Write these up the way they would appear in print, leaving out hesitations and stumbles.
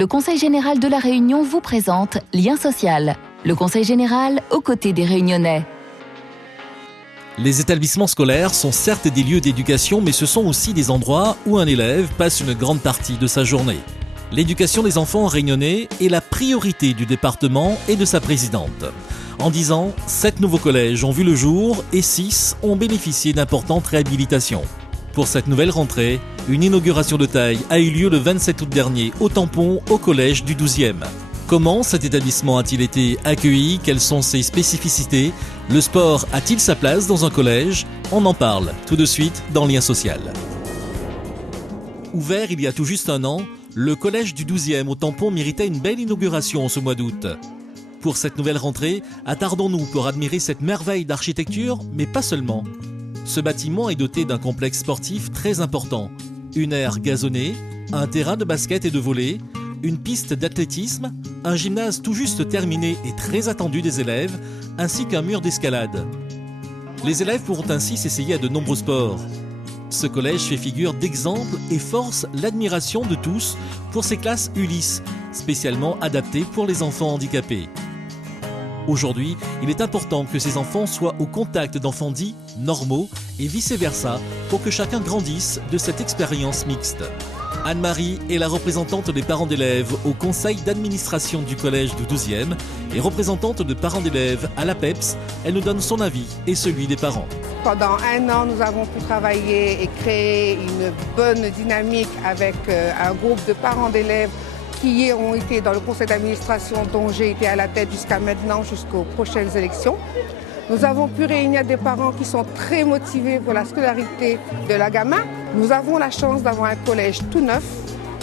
le Conseil général de La Réunion vous présente Lien social. Le Conseil général aux côtés des Réunionnais. Les établissements scolaires sont certes des lieux d'éducation, mais ce sont aussi des endroits où un élève passe une grande partie de sa journée. L'éducation des enfants réunionnais est la priorité du département et de sa présidente. En 10 ans, 7 nouveaux collèges ont vu le jour et 6 ont bénéficié d'importantes réhabilitations. Pour cette nouvelle rentrée, une inauguration de taille a eu lieu le 27 août dernier au Tampon, au collège du 12e. Comment cet établissement a-t-il été accueilli? Quelles sont ses spécificités? Le sport a-t-il sa place dans un collège? On en parle tout de suite dans Lien social. Ouvert il y a tout juste un an, le collège du 12e au Tampon méritait une belle inauguration en ce mois d'août. Pour cette nouvelle rentrée, attardons-nous pour admirer cette merveille d'architecture, mais pas seulement. Ce bâtiment est doté d'un complexe sportif très important. Une aire gazonnée, un terrain de basket et de volley, une piste d'athlétisme, un gymnase tout juste terminé et très attendu des élèves, ainsi qu'un mur d'escalade. Les élèves pourront ainsi s'essayer à de nombreux sports. Ce collège fait figure d'exemple et force l'admiration de tous pour ses classes Ulysse, spécialement adaptées pour les enfants handicapés. Aujourd'hui, il est important que ces enfants soient au contact d'enfants dits normaux et vice-versa pour que chacun grandisse de cette expérience mixte. Anne-Marie est la représentante des parents d'élèves au conseil d'administration du collège du 12e et représentante de parents d'élèves à l'APEPS. Elle nous donne son avis et celui des parents. Pendant un an, nous avons pu travailler et créer une bonne dynamique avec un groupe de parents d'élèves qui ont été dans le conseil d'administration dont j'ai été à la tête jusqu'à maintenant, jusqu'aux prochaines élections. Nous avons pu réunir des parents qui sont très motivés pour la scolarité de la gamin. Nous avons la chance d'avoir un collège tout neuf.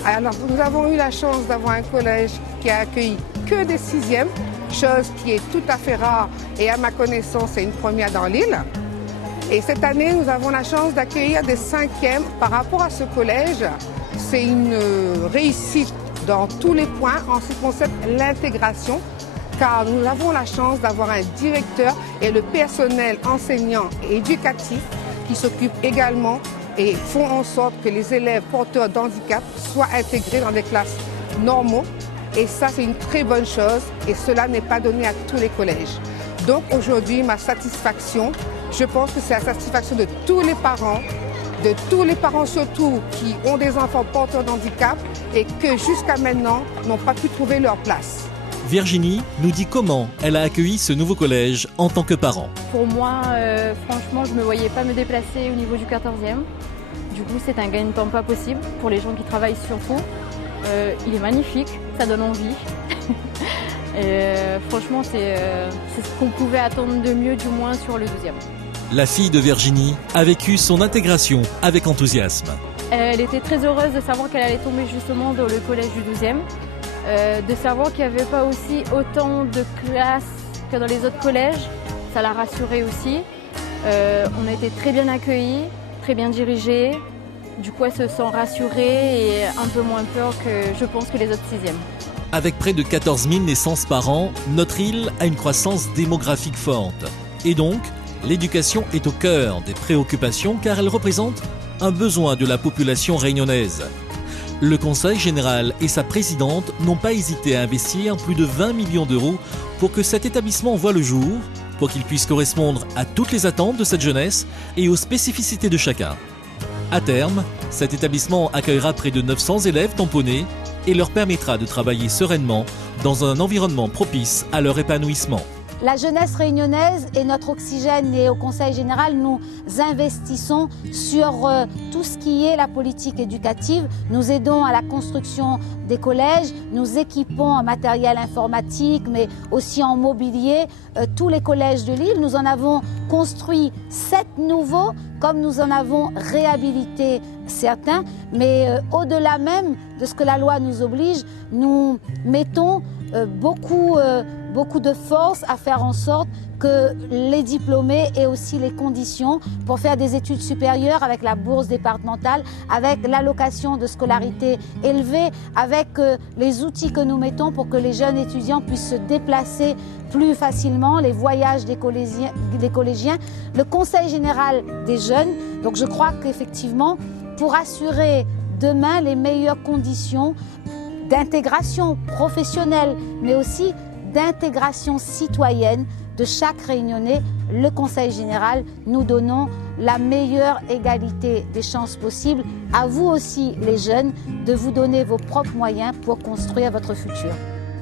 Alors, nous avons eu la chance d'avoir un collège qui a accueilli que des 6e, chose qui est tout à fait rare et à ma connaissance, c'est une première dans l'île. Et cette année, nous avons la chance d'accueillir des 5e. Par rapport à ce collège, c'est une réussite dans tous les points en ce qui concerne l'intégration, car nous avons la chance d'avoir un directeur et le personnel enseignant et éducatif qui s'occupent également et font en sorte que les élèves porteurs d'handicap soient intégrés dans des classes normaux. Et ça, c'est une très bonne chose et cela n'est pas donné à tous les collèges. Donc aujourd'hui, ma satisfaction, je pense que c'est la satisfaction de tous les parents surtout qui ont des enfants porteurs d'handicap et que jusqu'à maintenant n'ont pas pu trouver leur place. Virginie nous dit comment elle a accueilli ce nouveau collège en tant que parent. Pour moi, franchement, je ne me voyais pas me déplacer au niveau du 14e. Du coup, c'est un gain de temps pas possible pour les gens qui travaillent surtout. Il est magnifique, ça donne envie. Franchement, c'est ce qu'on pouvait attendre de mieux, du moins sur le 12e. La fille de Virginie a vécu son intégration avec enthousiasme. Elle était très heureuse de savoir qu'elle allait tomber justement dans le collège du 12e. De savoir qu'il n'y avait pas aussi autant de classes que dans les autres collèges, ça l'a rassurée aussi. On a été très bien accueillis, très bien dirigés. Du coup, elle se sent rassurée et un peu moins peur que je pense que les autres 6e. Avec près de 14 000 naissances par an, notre île a une croissance démographique forte. Et donc, l'éducation est au cœur des préoccupations car elle représente un besoin de la population réunionnaise. Le Conseil général et sa présidente n'ont pas hésité à investir plus de 20 millions d'euros pour que cet établissement voie le jour, pour qu'il puisse correspondre à toutes les attentes de cette jeunesse et aux spécificités de chacun. À terme, cet établissement accueillera près de 900 élèves tamponnés et leur permettra de travailler sereinement dans un environnement propice à leur épanouissement. La jeunesse réunionnaise est notre oxygène et au Conseil général, nous investissons sur tout ce qui est la politique éducative. Nous aidons à la construction des collèges, nous équipons en matériel informatique, mais aussi en mobilier tous les collèges de l'île. Nous en avons construit 7 nouveaux, comme nous en avons réhabilité certains. Mais au-delà même de ce que la loi nous oblige, nous mettons beaucoup de force à faire en sorte que les diplômés aient aussi les conditions pour faire des études supérieures avec la bourse départementale, avec l'allocation de scolarité élevée, avec les outils que nous mettons pour que les jeunes étudiants puissent se déplacer plus facilement, les voyages des collégiens, le Conseil général des jeunes. Donc je crois qu'effectivement, pour assurer demain les meilleures conditions d'intégration professionnelle, mais aussi d'intégration citoyenne de chaque Réunionnais. Le Conseil général, nous donnons la meilleure égalité des chances possibles. À vous aussi, les jeunes, de vous donner vos propres moyens pour construire votre futur.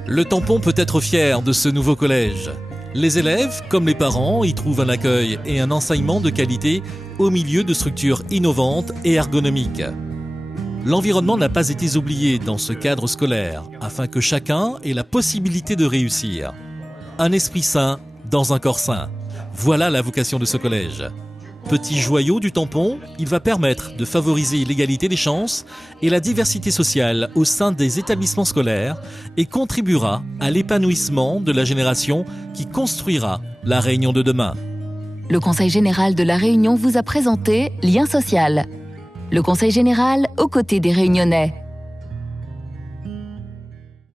Le tampon peut être fier de ce nouveau collège. Les élèves, comme les parents, y trouvent un accueil et un enseignement de qualité au milieu de structures innovantes et ergonomiques. L'environnement n'a pas été oublié dans ce cadre scolaire, afin que chacun ait la possibilité de réussir. Un esprit sain dans un corps sain. Voilà la vocation de ce collège. Petit joyau du tampon, il va permettre de favoriser l'égalité des chances et la diversité sociale au sein des établissements scolaires et contribuera à l'épanouissement de la génération qui construira la Réunion de demain. Le Conseil général de la Réunion vous a présenté Lien social. Le Conseil général aux côtés des Réunionnais.